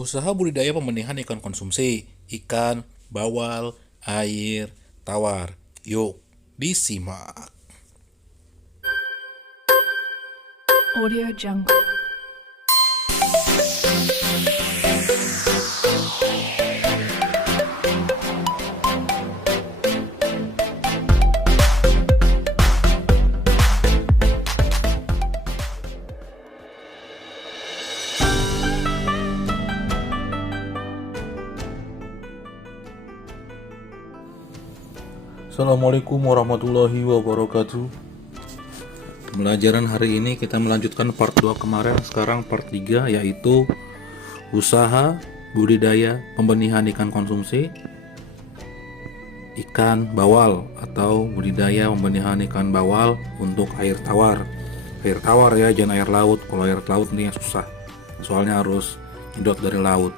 Usaha budidaya pembenihan ikan konsumsi, ikan, bawal, air, tawar. Yuk, disimak. Audio Jungle. Assalamualaikum warahmatullahi wabarakatuh. Pembelajaran hari ini kita melanjutkan part 2 kemarin, sekarang part 3, yaitu usaha budidaya pembenihan ikan konsumsi, ikan bawal atau budidaya pembenihan ikan bawal untuk air tawar. Air tawar ya, jangan air laut. Kalau air laut ini susah, soalnya harus nyedot dari laut.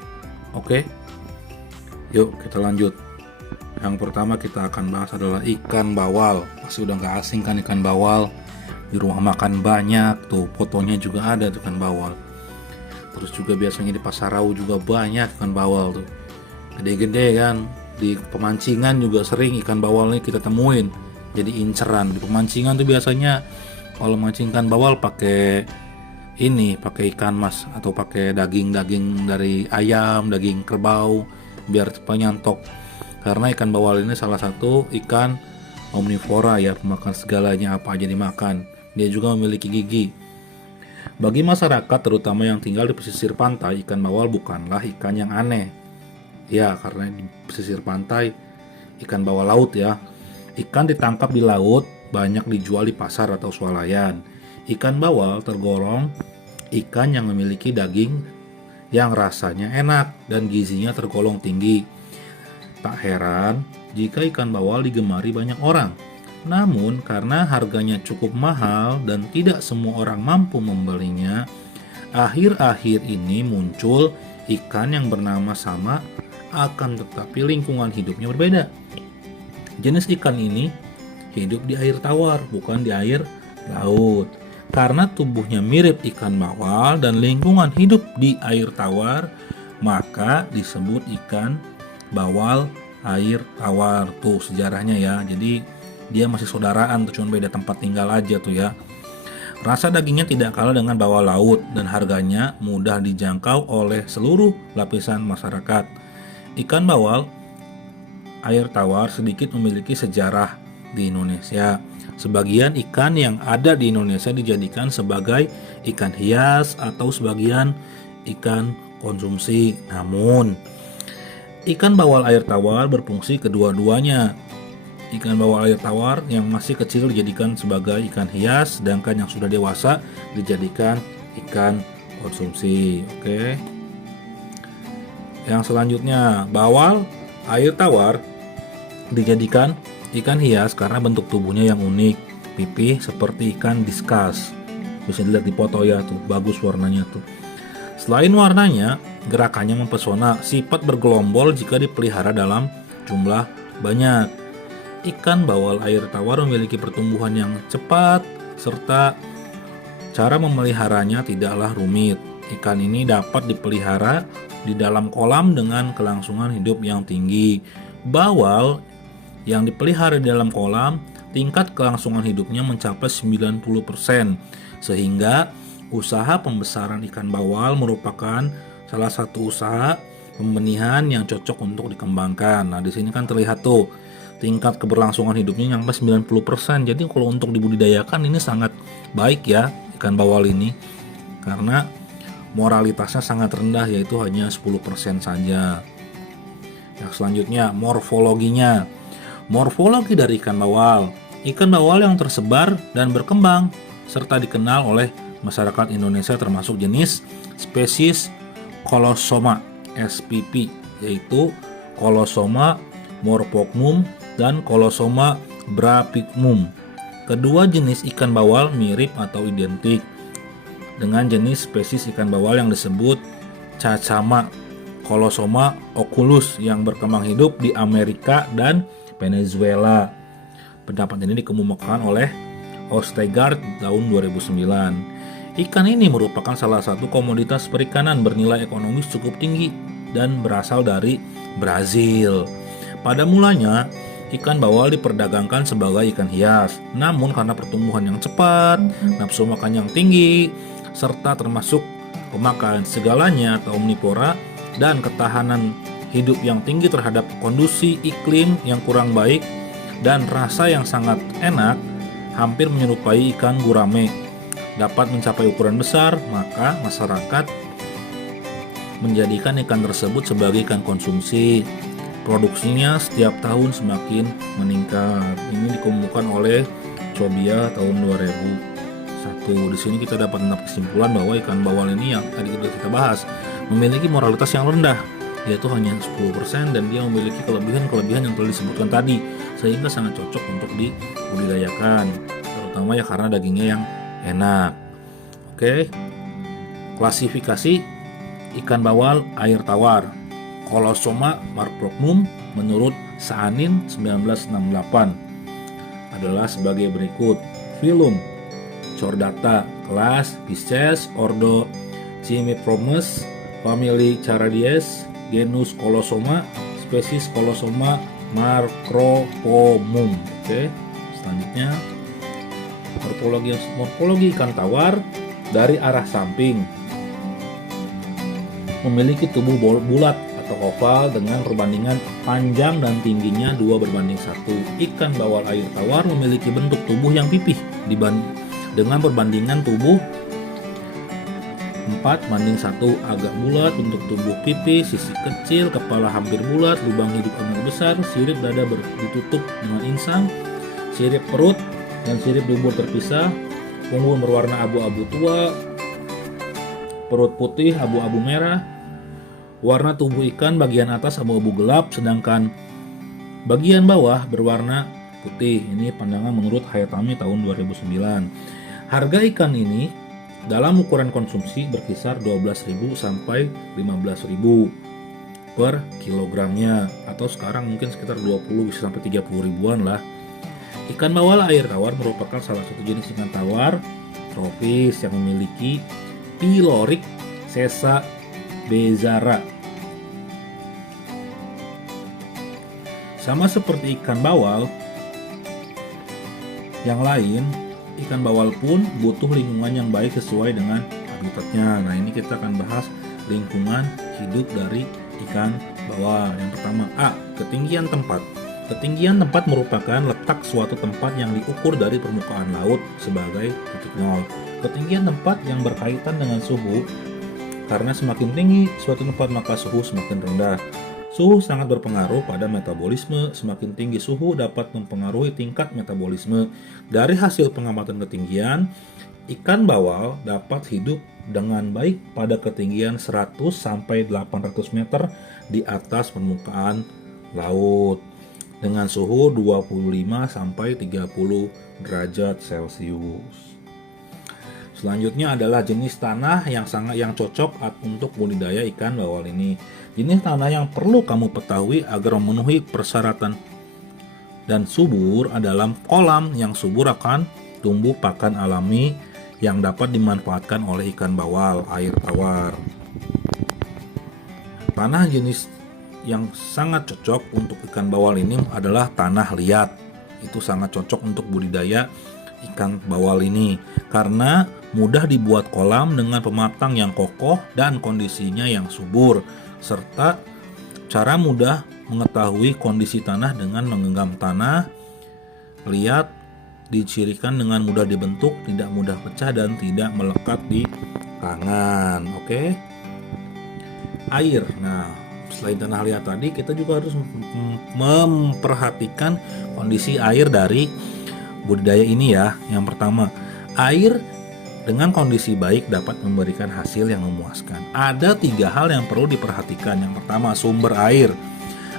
Oke, yuk kita lanjut. Yang pertama kita akan bahas adalah ikan bawal. Pasti udah gak asing kan ikan bawal. Di rumah makan banyak tuh, fotonya juga ada tuh ikan bawal. Terus juga biasanya di Pasarau juga banyak ikan bawal tuh, gede-gede kan. Di pemancingan juga sering ikan bawal ini kita temuin, jadi inceran. Di pemancingan tuh biasanya kalau mancing ikan bawal pakai ikan mas, atau pakai daging dari ayam, daging kerbau, biar cepat nyantok. Karena ikan bawal ini salah satu ikan omnivora ya, pemakan segalanya, apa aja dimakan. Dia juga memiliki gigi. Bagi masyarakat terutama yang tinggal di pesisir pantai, ikan bawal bukanlah ikan yang aneh. Ya, karena di pesisir pantai ikan bawal laut ya. Ikan ditangkap di laut, banyak dijual di pasar atau swalayan. Ikan bawal tergolong ikan yang memiliki daging yang rasanya enak dan gizinya tergolong tinggi. Tak heran jika ikan bawal digemari banyak orang. Namun karena harganya cukup mahal dan tidak semua orang mampu membelinya, akhir-akhir ini muncul ikan yang bernama sama, akan tetapi lingkungan hidupnya berbeda. Jenis ikan ini hidup di air tawar, bukan di air laut. Karena tubuhnya mirip ikan bawal dan lingkungan hidup di air tawar, maka disebut ikan bawal air tawar. Tuh sejarahnya ya. Jadi dia masih saudaraan tuh, cuma beda tempat tinggal aja tuh ya. Rasa dagingnya tidak kalah dengan bawal laut dan harganya mudah dijangkau oleh seluruh lapisan masyarakat. Ikan bawal air tawar sedikit memiliki sejarah di Indonesia. Sebagian ikan yang ada di Indonesia dijadikan sebagai ikan hias atau sebagian ikan konsumsi. Namun ikan bawal air tawar berfungsi kedua-duanya. Ikan bawal air tawar yang masih kecil dijadikan sebagai ikan hias, sedangkan yang sudah dewasa dijadikan ikan konsumsi. Oke. Yang selanjutnya, bawal air tawar dijadikan ikan hias karena bentuk tubuhnya yang unik, pipih seperti ikan diskus. Bisa dilihat di foto ya tuh, bagus warnanya tuh. Selain warnanya, gerakannya mempesona, sifat bergelombol jika dipelihara dalam jumlah banyak. Ikan bawal air tawar memiliki pertumbuhan yang cepat, serta cara memeliharanya tidaklah rumit. Ikan ini dapat dipelihara di dalam kolam dengan kelangsungan hidup yang tinggi. Bawal yang dipelihara di dalam kolam, tingkat kelangsungan hidupnya mencapai 90%, sehingga usaha pembesaran ikan bawal merupakan salah satu usaha pembenihan yang cocok untuk dikembangkan. Nah, di sini kan terlihat tuh tingkat keberlangsungan hidupnya sampai 90%. Jadi kalau untuk dibudidayakan ini sangat baik ya ikan bawal ini, karena moralitasnya sangat rendah, yaitu hanya 10% saja. Yang selanjutnya, morfologinya. Morfologi dari ikan bawal. Ikan bawal yang tersebar dan berkembang serta dikenal oleh masyarakat Indonesia termasuk jenis spesies Colosoma spp, yaitu Colosoma morphognum dan Colosoma braphignum. Kedua jenis ikan bawal mirip atau identik dengan jenis spesies ikan bawal yang disebut cacama Colosoma oculus yang berkembang hidup di Amerika dan Venezuela. Pendapat ini dikemukakan oleh Ostegard tahun 2009. Ikan ini merupakan salah satu komoditas perikanan bernilai ekonomis cukup tinggi dan berasal dari Brazil. Pada mulanya, ikan bawal diperdagangkan sebagai ikan hias. Namun karena pertumbuhan yang cepat, nafsu makan yang tinggi, serta termasuk pemakan segalanya atau omnivora dan ketahanan hidup yang tinggi terhadap kondisi iklim yang kurang baik dan rasa yang sangat enak, hampir menyerupai ikan gurame, dapat mencapai ukuran besar, maka masyarakat menjadikan ikan tersebut sebagai ikan konsumsi. Produksinya setiap tahun semakin meningkat. Ini dikemukakan oleh Cobia tahun 2001. Di sini kita dapat mendapat kesimpulan bahwa ikan bawal ini yang tadi kita bahas memiliki moralitas yang rendah, yaitu hanya 10%, dan dia memiliki kelebihan-kelebihan yang telah disebutkan tadi, sehingga sangat cocok untuk dibudidayakan, terutama ya karena dagingnya yang enak. Oke. Klasifikasi ikan bawal air tawar. Colosoma marprognum menurut Saanin 1968 adalah sebagai berikut. Filum Chordata, kelas Pisces, ordo Cimmipromus, famili Charadies, genus Colosoma, spesies Colosoma marcropomum. Oke. Selanjutnya morfologi ikan tawar dari arah samping, memiliki tubuh bulat atau oval dengan perbandingan panjang dan tingginya 2:1. Ikan bawal air tawar memiliki bentuk tubuh yang pipih dengan perbandingan tubuh 4:1, agak bulat untuk tubuh pipih, sisi kecil, kepala hampir bulat, lubang hidup agak besar, sirip dada ditutup dengan insang, sirip perut dan sirip dubur terpisah, punggung berwarna abu-abu tua, perut putih abu-abu merah, warna tubuh ikan bagian atas abu-abu gelap, sedangkan bagian bawah berwarna putih. Ini pandangan menurut Hayatami tahun 2009. Harga ikan ini dalam ukuran konsumsi berkisar 12.000 sampai 15.000 per kilogramnya, atau sekarang mungkin sekitar 20 sampai 30 ribuan lah. Ikan bawal air tawar merupakan salah satu jenis ikan tawar tropis yang memiliki pilorik sesa bezara. Sama seperti ikan bawal yang lain, ikan bawal pun butuh lingkungan yang baik sesuai dengan habitatnya. Nah, ini kita akan bahas lingkungan hidup dari ikan bawal. Yang pertama, A. Ketinggian tempat. Ketinggian tempat merupakan letak suatu tempat yang diukur dari permukaan laut sebagai titik nol. Ketinggian tempat yang berkaitan dengan suhu, karena semakin tinggi suatu tempat maka suhu semakin rendah. Suhu sangat berpengaruh pada metabolisme. Semakin tinggi suhu dapat mempengaruhi tingkat metabolisme. Dari hasil pengamatan ketinggian, ikan bawal dapat hidup dengan baik pada ketinggian 100 sampai 800 meter di atas permukaan laut dengan suhu 25 sampai 30 derajat Celcius. Selanjutnya adalah jenis tanah yang cocok untuk budidaya ikan bawal ini. Jenis tanah yang perlu kamu ketahui agar memenuhi persyaratan dan subur adalah kolam yang subur akan tumbuh pakan alami yang dapat dimanfaatkan oleh ikan bawal air tawar. Tanah jenis yang sangat cocok untuk ikan bawal ini adalah tanah liat. Itu sangat cocok untuk budidaya ikan bawal ini karena mudah dibuat kolam dengan pematang yang kokoh dan kondisinya yang subur, serta cara mudah mengetahui kondisi tanah dengan menggenggam tanah liat, dicirikan dengan mudah dibentuk, tidak mudah pecah dan tidak melekat di tangan. Oke. Air. Nah, selain tanah liat tadi, kita juga harus memperhatikan kondisi air dari budidaya ini ya. Yang pertama, air dengan kondisi baik dapat memberikan hasil yang memuaskan. Ada 3 hal yang perlu diperhatikan. Yang pertama, sumber air.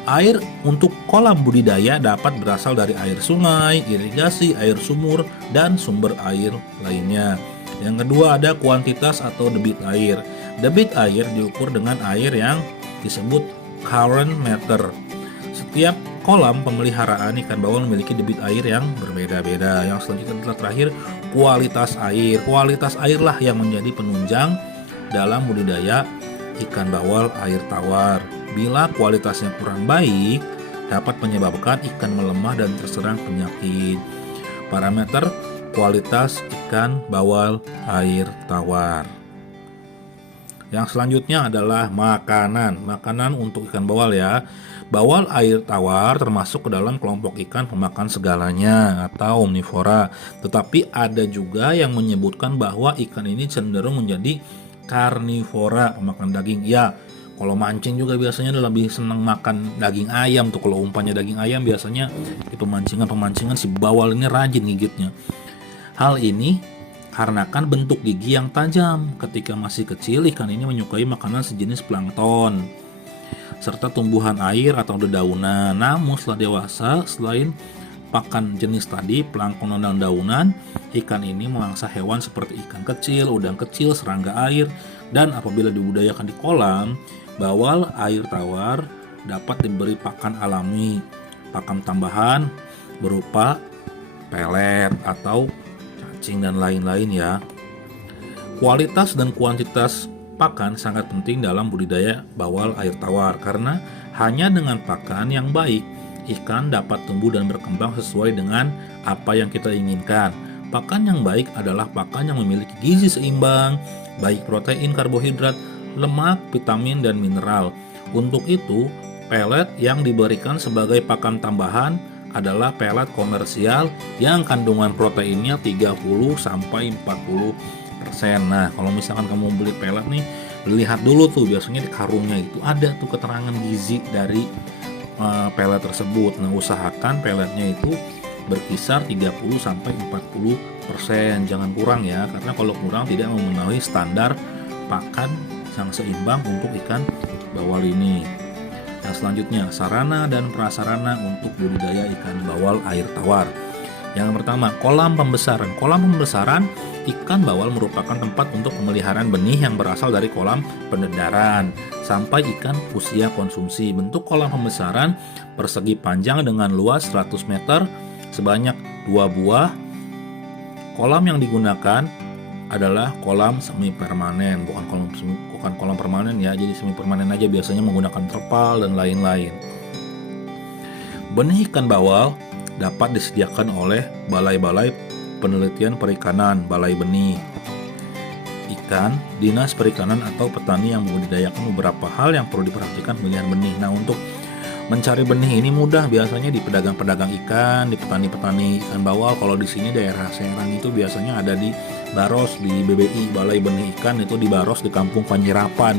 Air untuk kolam budidaya dapat berasal dari air sungai, irigasi, air sumur, dan sumber air lainnya. Yang kedua, ada kuantitas atau debit air. Debit air diukur dengan air yang disebut current meter. Setiap kolam pemeliharaan ikan bawal memiliki debit air yang berbeda-beda. Yang selanjutnya adalah terakhir, kualitas air. Kualitas air lah yang menjadi penunjang dalam budidaya ikan bawal air tawar. Bila kualitasnya kurang baik, dapat menyebabkan ikan melemah dan terserang penyakit. Parameter kualitas ikan bawal air tawar. Yang selanjutnya adalah makanan. Makanan untuk ikan bawal ya. Bawal air tawar termasuk ke dalam kelompok ikan pemakan segalanya atau omnivora. Tetapi ada juga yang menyebutkan bahwa ikan ini cenderung menjadi karnivora, pemakan daging. Ya, kalau mancing juga biasanya lebih senang makan daging ayam tuh. Kalau umpannya daging ayam biasanya di pemancingan si bawal ini rajin gigitnya. Hal ini karena kan bentuk gigi yang tajam. Ketika masih kecil, ikan ini menyukai makanan sejenis plankton serta tumbuhan air atau dedaunan. Namun setelah dewasa, selain pakan jenis tadi, plankton dan daunan, ikan ini memangsa hewan seperti ikan kecil, udang kecil, serangga air, dan apabila dibudidayakan di kolam, bawal air tawar dapat diberi pakan alami, pakan tambahan berupa pelet atau cacing dan lain-lain ya. Kualitas dan kuantitas pakan sangat penting dalam budidaya bawal air tawar karena hanya dengan pakan yang baik ikan dapat tumbuh dan berkembang sesuai dengan apa yang kita inginkan. Pakan yang baik adalah pakan yang memiliki gizi seimbang, baik protein, karbohidrat, lemak, vitamin, dan mineral. Untuk itu, pelet yang diberikan sebagai pakan tambahan adalah pelet komersial yang kandungan proteinnya 30-40%. Nah, kalau misalkan kamu beli pelet nih, lihat dulu tuh biasanya di karungnya itu ada tuh keterangan gizi dari pelet tersebut. Nah, usahakan peletnya itu berkisar 30-40%, jangan kurang ya, karena kalau kurang tidak memenuhi standar pakan yang seimbang untuk ikan bawal ini. Yang selanjutnya, sarana dan prasarana untuk budidaya ikan bawal air tawar. Yang pertama, kolam pembesaran. Kolam pembesaran ikan bawal merupakan tempat untuk pemeliharaan benih yang berasal dari kolam pendedaran sampai ikan usia konsumsi. Bentuk kolam pembesaran persegi panjang dengan luas 100 meter sebanyak 2 buah. Kolam yang digunakan adalah kolam semi permanen, bukan kolam permanen ya. Jadi semi permanen aja, biasanya menggunakan terpal dan lain-lain. Benih ikan bawal dapat disediakan oleh balai-balai penelitian perikanan, balai benih ikan, dinas perikanan atau petani yang membudidayakan. Beberapa hal yang perlu diperhatikan pemilihan benih. Nah, untuk mencari benih ini mudah biasanya di pedagang-pedagang ikan, di petani-petani ikan bawal. Kalau di sini daerah Serang itu biasanya ada di Baros, di BBI, Balai Benih Ikan itu di Baros, di Kampung Panjerapan.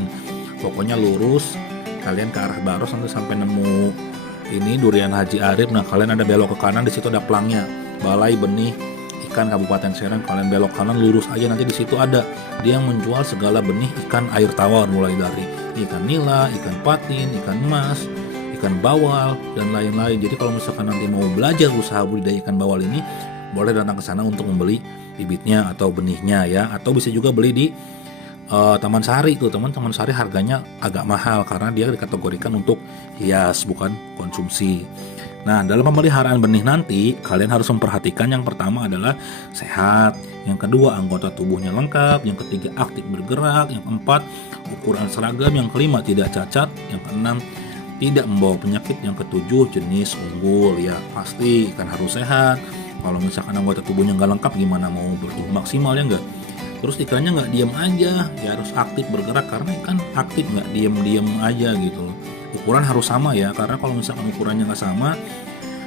Pokoknya lurus kalian ke arah Baros nanti sampai nemu ini Durian Haji Arif. Nah, kalian ada belok ke kanan, di situ ada pelangnya Balai Benih Ikan Kabupaten Serang. Kalian belok kanan lurus aja, nanti di situ ada dia yang menjual segala benih ikan air tawar, mulai dari ikan nila, ikan patin, ikan emas, ikan bawal dan lain-lain. Jadi kalau misalkan nanti mau belajar usaha budidaya ikan bawal ini, boleh datang ke sana untuk membeli bibitnya atau benihnya ya. Atau bisa juga beli di Taman Sari tuh, Taman Sari harganya agak mahal karena dia dikategorikan untuk hias bukan konsumsi. Nah, dalam pemeliharaan benih nanti kalian harus memperhatikan yang pertama adalah sehat, yang kedua anggota tubuhnya lengkap, yang ketiga aktif bergerak, yang keempat ukuran seragam, yang kelima tidak cacat, yang keenam tidak membawa penyakit, yang ketujuh jenis unggul. Ya pasti ikan harus sehat. Kalau misalkan anggota tubuhnya nggak lengkap, gimana mau bertumbuh maksimal ya nggak? Terus ikannya nggak diam aja, ya harus aktif bergerak karena ikan aktif, nggak diam aja gitu loh. Ukuran harus sama ya, karena kalau misalkan ukurannya nggak sama,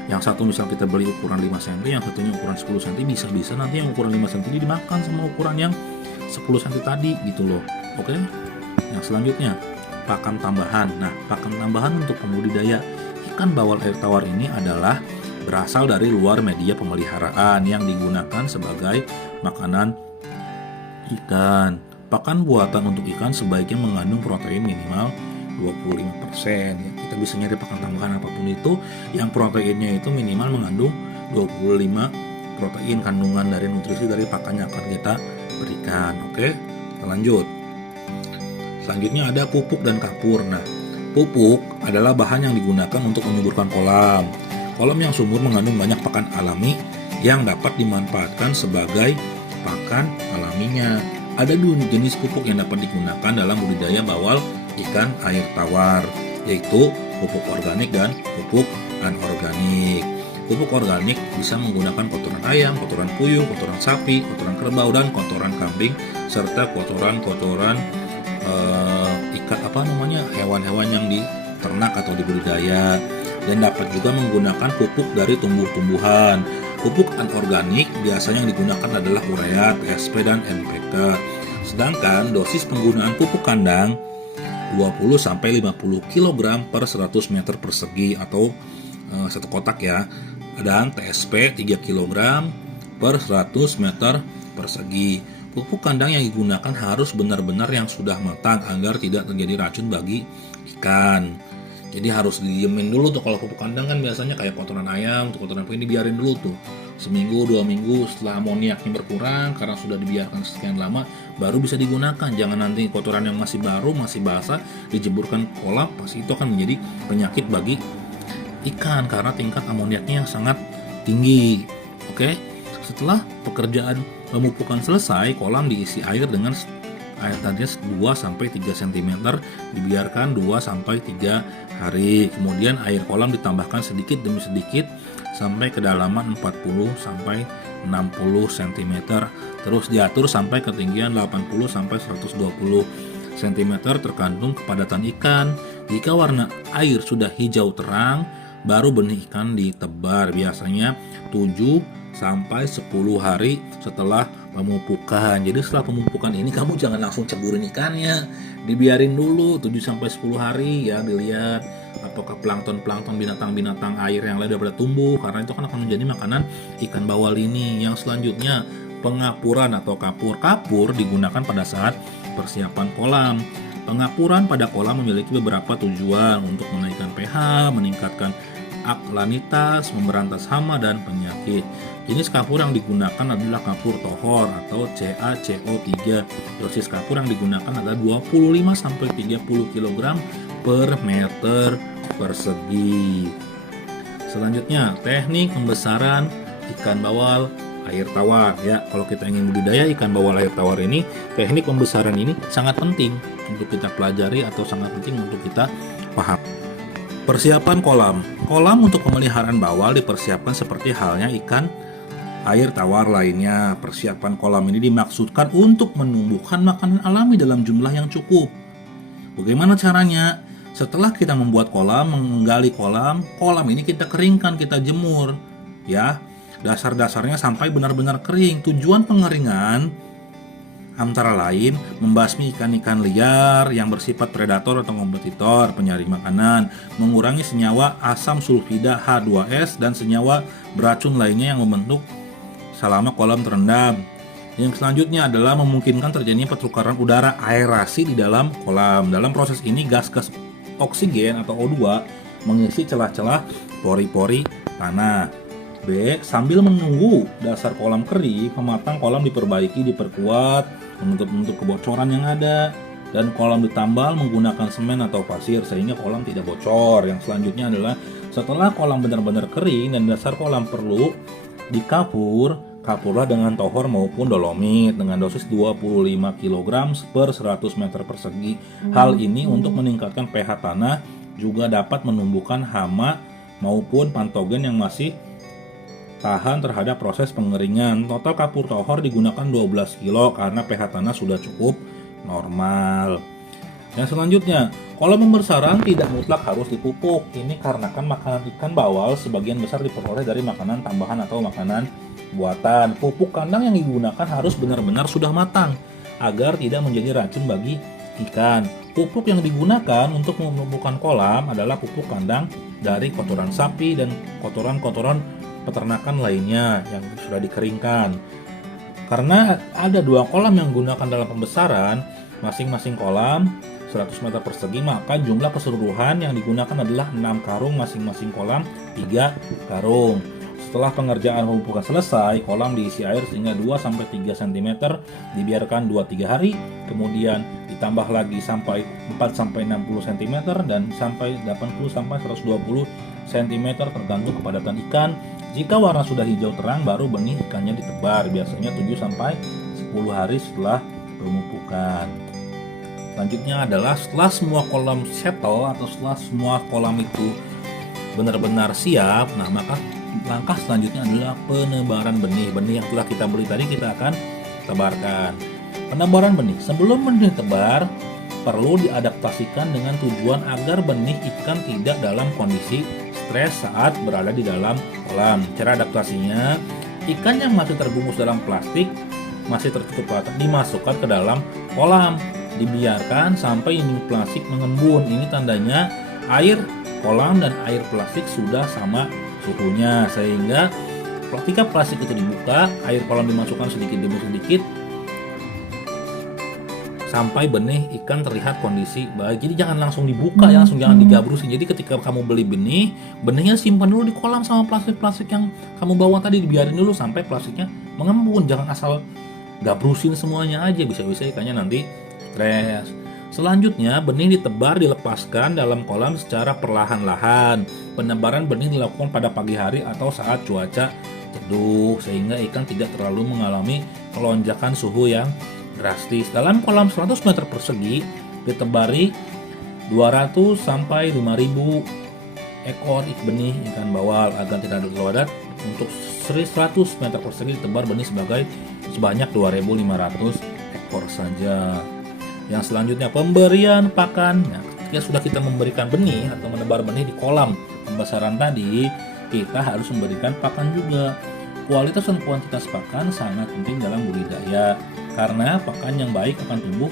yang satu misal kita beli ukuran 5 cm, yang satunya ukuran 10 cm, bisa-bisa nanti yang ukuran 5 cm ini dimakan sama ukuran yang 10 cm tadi gitu loh. Oke. Yang selanjutnya, pakan tambahan. Nah, pakan tambahan untuk pembudidaya ikan bawal air tawar ini adalah berasal dari luar media pemeliharaan yang digunakan sebagai makanan ikan. Pakan buatan untuk ikan sebaiknya mengandung protein minimal 25% ya. Kita bisa nyari pakan tambahan apapun itu yang proteinnya itu minimal mengandung 25 protein, kandungan dari nutrisi dari pakan yang akan kita berikan. Oke, kita lanjut. Selanjutnya ada pupuk dan kapur. Nah, pupuk adalah bahan yang digunakan untuk menyuburkan kolam. Kolam yang subur mengandung banyak pakan alami yang dapat dimanfaatkan sebagai ikan alaminya. Ada dua jenis pupuk yang dapat digunakan dalam budidaya bawal ikan air tawar, yaitu pupuk organik dan pupuk anorganik. Pupuk organik bisa menggunakan kotoran ayam, kotoran puyuh, kotoran sapi, kotoran kerbau, dan kotoran kambing, serta kotoran-kotoran hewan-hewan yang diternak atau dibudidaya. Dan dapat juga menggunakan pupuk dari tumbuh-tumbuhan. Pupuk anorganik biasanya yang digunakan adalah urea, TSP, dan NPK. Sedangkan dosis penggunaan pupuk kandang 20-50 kg per 100 meter persegi atau satu kotak ya. Dan TSP 3 kg per 100 meter persegi. Pupuk kandang yang digunakan harus benar-benar yang sudah matang agar tidak terjadi racun bagi ikan. Jadi harus didiemin dulu tuh. Kalau pupuk kandang kan biasanya kayak kotoran ayam, kotoran puyuh dibiarin dulu tuh. Seminggu, 2 minggu setelah amoniaknya berkurang karena sudah dibiarkan sekian lama, baru bisa digunakan. Jangan nanti kotoran yang masih baru, masih basah, dijeburkan kolam, pasti itu akan menjadi penyakit bagi ikan karena tingkat amoniaknya yang sangat tinggi. Oke, setelah pekerjaan pemupukan selesai, kolam diisi air dengan air tadinya 2-3 cm, dibiarkan 2-3 hari. Kemudian air kolam ditambahkan sedikit demi sedikit sampai kedalaman 40-60 cm. Terus diatur sampai ketinggian 80-120 cm tergantung kepadatan ikan. Jika warna air sudah hijau terang, baru benih ikan ditebar, biasanya 7-10 hari setelah pemupukan. Jadi setelah pemupukan ini kamu jangan langsung ceburin ikannya, dibiarin dulu 7-10 hari ya, dilihat apakah plankton binatang-binatang air yang lain udah pada tumbuh, karena itu kan akan menjadi makanan ikan bawal ini. Yang selanjutnya pengapuran atau kapur. Kapur digunakan pada saat persiapan kolam. Pengapuran pada kolam memiliki beberapa tujuan untuk menaikkan pH, meningkatkan alkalinitas, memberantas hama dan penyakit. Jenis kapur yang digunakan adalah kapur tohor atau CaCO3. Dosis kapur yang digunakan adalah 25-30 kg per meter persegi. Selanjutnya, teknik pembesaran ikan bawal air tawar ya. Kalau kita ingin budidaya ikan bawal air tawar ini, teknik pembesaran ini sangat penting untuk kita pelajari atau sangat penting untuk kita paham. Persiapan kolam. Kolam untuk pemeliharaan bawal dipersiapkan seperti halnya ikan air tawar lainnya. Persiapan kolam ini dimaksudkan untuk menumbuhkan makanan alami dalam jumlah yang cukup. Bagaimana caranya? Setelah kita membuat kolam, menggali kolam ini kita keringkan, kita jemur ya. Dasar-dasarnya sampai benar-benar kering. Tujuan pengeringan antara lain membasmi ikan-ikan liar yang bersifat predator atau kompetitor, penyari makanan, mengurangi senyawa asam sulfida H2S dan senyawa beracun lainnya yang membentuk selama kolam terendam. Yang selanjutnya adalah memungkinkan terjadinya pertukaran udara aerasi di dalam kolam. Dalam proses ini gas-gas oksigen atau O2 mengisi celah-celah pori-pori tanah. B. Sambil menunggu dasar kolam kering, pematang kolam diperbaiki, diperkuat, menutup kebocoran yang ada, dan kolam ditambal menggunakan semen atau pasir sehingga kolam tidak bocor. Yang selanjutnya adalah setelah kolam benar-benar kering dan dasar kolam perlu kapurlah dengan tohor maupun dolomit dengan dosis 25 kg per 100 meter persegi. Hal ini untuk meningkatkan pH tanah, juga dapat menumbuhkan hama maupun patogen yang masih tahan terhadap proses pengeringan. Total kapur tohor digunakan 12 kg karena pH tanah sudah cukup normal. Yang selanjutnya, kolam pembesaran tidak mutlak harus dipupuk. Ini karena kan makanan ikan bawal sebagian besar diperoleh dari makanan tambahan atau makanan buatan. Pupuk kandang yang digunakan harus benar-benar sudah matang agar tidak menjadi racun bagi ikan. Pupuk yang digunakan untuk menumbuhkan kolam adalah pupuk kandang dari kotoran sapi dan kotoran-kotoran peternakan lainnya yang sudah dikeringkan. Karena ada 2 kolam yang digunakan dalam pembesaran, masing-masing kolam 100 meter persegi, maka jumlah keseluruhan yang digunakan adalah 6 karung, masing-masing kolam 3 karung. Setelah pengerjaan pemupukan selesai, kolam diisi air sehingga 2-3 cm, dibiarkan 2-3 hari, kemudian ditambah lagi sampai 4-60 cm dan sampai 80-120 cm tergantung kepadatan ikan. Jika warna sudah hijau terang, baru benih ikannya ditebar, biasanya 7-10 10 hari setelah pemupukan. Selanjutnya adalah setelah semua kolam settle atau setelah semua kolam itu benar-benar siap, nah maka langkah selanjutnya adalah penebaran benih. Benih yang telah kita beli tadi kita akan tebarkan. Penebaran benih, sebelum benih tebar perlu diadaptasikan dengan tujuan agar benih ikan tidak dalam kondisi stres saat berada di dalam kolam. Cara adaptasinya, ikan yang masih terbungkus dalam plastik, masih tertutup plastik, dimasukkan ke dalam kolam, dibiarkan sampai ini plastik mengembun. Ini tandanya air kolam dan air plastik sudah sama suhunya, sehingga ketika plastik itu dibuka, air kolam dimasukkan sedikit demi sedikit sampai benih ikan terlihat kondisi baik. Jadi jangan langsung dibuka ya, langsung jangan digabrusin. Jadi ketika kamu beli benih, benihnya simpan dulu di kolam sama plastik-plastik yang kamu bawa tadi, dibiarin dulu sampai plastiknya mengembun. Jangan asal gabrusin semuanya aja, bisa-bisa ikannya nanti stres. Selanjutnya, benih ditebar dilepaskan dalam kolam secara perlahan-lahan. Penebaran benih dilakukan pada pagi hari atau saat cuaca teduh, sehingga ikan tidak terlalu mengalami lonjakan suhu yang drastis. Dalam kolam 100 meter persegi ditebari 200 sampai 5.000 ekor benih ikan bawal agar tidak terlalu padat. Untuk 100 meter persegi ditebar benih sebanyak 2.500 ekor saja. Yang selanjutnya, pemberian pakan. Nah, ketika sudah kita memberikan benih atau menebar benih di kolam pembesaran tadi, kita harus memberikan pakan juga. Kualitas dan kuantitas pakan sangat penting dalam budidaya, karena pakan yang baik akan tumbuh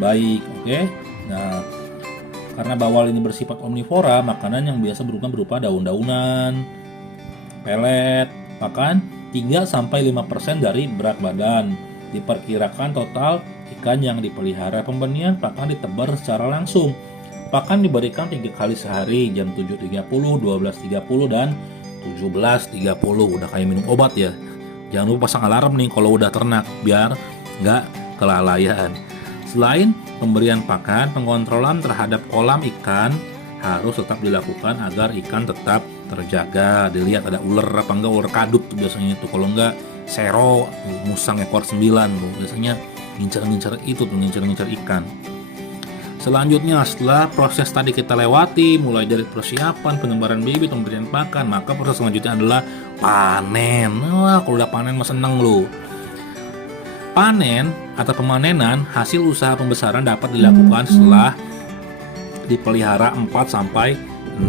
baik. Oke. Nah, karena bawal ini bersifat omnivora, makanan yang biasa berupa daun-daunan, pelet, pakan 3-5% dari berat badan. Diperkirakan total ikan yang dipelihara. Pembenihan pakan ditebar secara langsung. Pakan diberikan 3 kali sehari, jam 7.30, 12.30, dan 17.30. Udah kayak minum obat ya. Jangan lupa pasang alarm nih kalau udah ternak, biar nggak kelalaian. Selain pemberian pakan, pengontrolan terhadap kolam ikan harus tetap dilakukan agar ikan tetap terjaga. Dilihat ada ular apa enggak, ular kadut tuh biasanya itu. Kalau enggak sero, musang ekor 9 tuh biasanya ngincar itu tuh, ngincar ikan. Selanjutnya, setelah proses tadi kita lewati, mulai dari persiapan, penebaran bibit, pemberian pakan, maka proses selanjutnya adalah panen. Wah, kalau udah panen mah seneng lu. Panen atau pemanenan hasil usaha pembesaran dapat dilakukan setelah dipelihara 4-6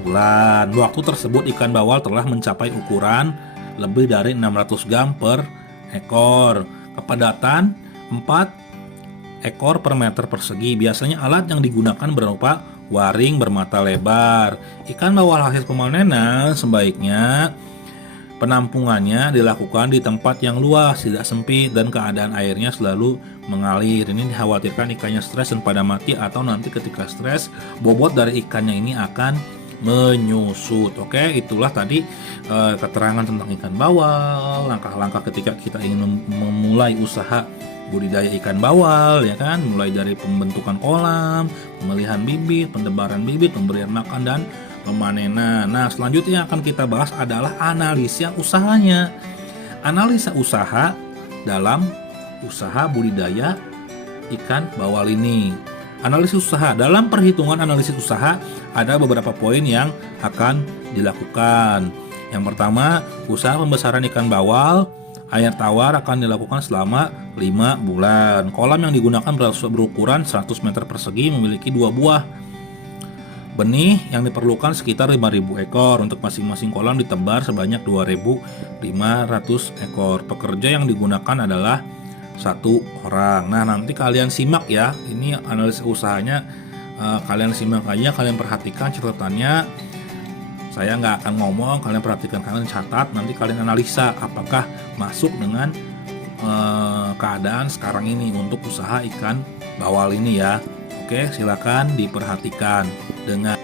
bulan. Waktu tersebut ikan bawal telah mencapai ukuran lebih dari 600 gram per ekor. Kepadatan 4 ekor per meter persegi. Biasanya alat yang digunakan berupa waring bermata lebar. Ikan bawal hasil pemanenan sebaiknya penampungannya dilakukan di tempat yang luas, tidak sempit, dan keadaan airnya selalu mengalir. Ini dikhawatirkan ikannya stres dan pada mati, atau nanti ketika stres bobot dari ikannya ini akan menyusut. Oke, itulah tadi keterangan tentang ikan bawal, langkah-langkah ketika kita ingin memulai usaha budidaya ikan bawal, ya kan, mulai dari pembentukan kolam, pemilihan bibit, pendebaran bibit, pemberian makan, dan pemanenan. Nah, selanjutnya yang akan kita bahas adalah analisa usahanya. Analisa usaha dalam usaha budidaya ikan bawal ini. Analisis usaha, dalam perhitungan analisis usaha ada beberapa poin yang akan dilakukan. Yang pertama, usaha pembesaran ikan bawal air tawar akan dilakukan selama 5 bulan. Kolam yang digunakan berukuran 100 meter persegi, memiliki 2 buah. Benih yang diperlukan sekitar 5.000 ekor. Untuk masing-masing kolam ditebar sebanyak 2.500 ekor. Pekerja yang digunakan adalah 1 orang. Nah, nanti kalian simak ya. Ini analisis usahanya, kalian simak aja, kalian perhatikan catatannya. Saya nggak akan ngomong, kalian perhatikan, kalian catat, nanti kalian analisa apakah masuk dengan keadaan sekarang ini untuk usaha ikan bawal ini ya. Oke, silakan diperhatikan dengan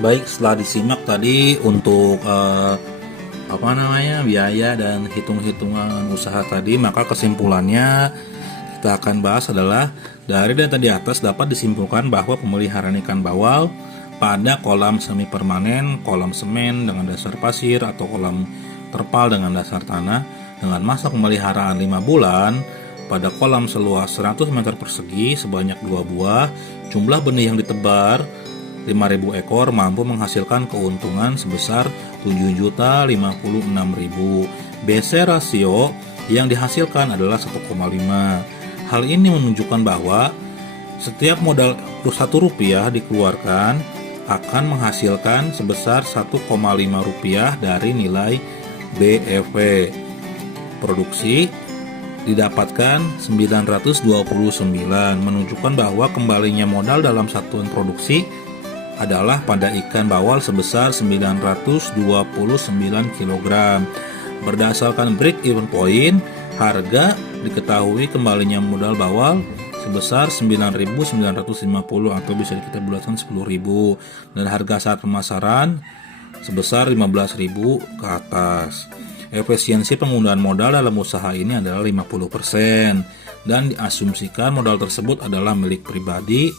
Baik, setelah disimak tadi untuk biaya dan hitung-hitungan usaha tadi, maka kesimpulannya kita akan bahas adalah dari data di atas dapat disimpulkan bahwa pemeliharaan ikan bawal pada kolam semi permanen, kolam semen dengan dasar pasir atau kolam terpal dengan dasar tanah dengan masa pemeliharaan 5 bulan pada kolam seluas 100 meter persegi sebanyak 2 buah, jumlah benih yang ditebar 5.000 ekor mampu menghasilkan keuntungan sebesar 7.056.000. BC rasio yang dihasilkan adalah 1,5. Hal ini menunjukkan bahwa setiap modal Rp1 dikeluarkan akan menghasilkan sebesar Rp1,5 dari nilai BEV. Produksi didapatkan 929, menunjukkan bahwa kembalinya modal dalam satuan produksi adalah pada ikan bawal sebesar 929 kg. Berdasarkan break even point, harga diketahui kembalinya modal bawal sebesar 9.950 atau bisa kita bulatkan 10.000 dan harga saat pemasaran sebesar 15.000 ke atas. Efisiensi penggunaan modal dalam usaha ini adalah 50% dan diasumsikan modal tersebut adalah milik pribadi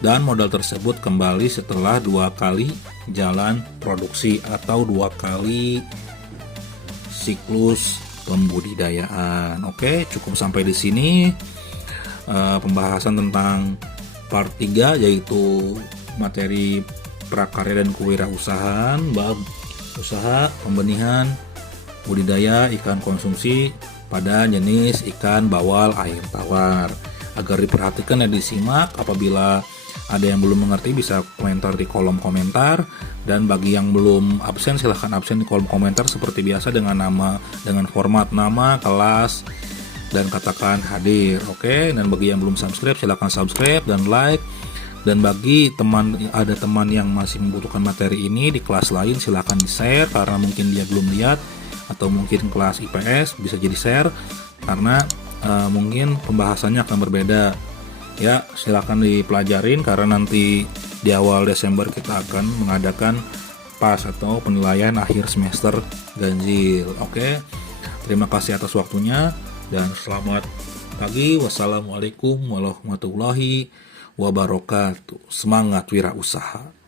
dan modal tersebut kembali setelah 2 kali jalan produksi atau 2 kali siklus pembudidayaan. Oke, cukup sampai di sini pembahasan tentang part 3 yaitu materi prakarya dan kewirausahaan bab usaha pembenihan budidaya ikan konsumsi pada jenis ikan bawal air tawar. Agar diperhatikan dan disimak, apabila ada yang belum mengerti bisa komentar di kolom komentar, dan bagi yang belum absen silahkan absen di kolom komentar seperti biasa dengan nama, dengan format nama, kelas, dan katakan hadir. Oke, dan bagi yang belum subscribe silahkan subscribe dan like. Dan bagi ada teman yang masih membutuhkan materi ini di kelas lain silahkan di share karena mungkin dia belum lihat, atau mungkin kelas IPS bisa jadi share karena mungkin pembahasannya akan berbeda. Ya, silakan dipelajarin karena nanti di awal Desember kita akan mengadakan PAS atau penilaian akhir semester ganjil. Oke. Terima kasih atas waktunya dan selamat pagi. Wassalamualaikum warahmatullahi wabarakatuh. Semangat wirausaha.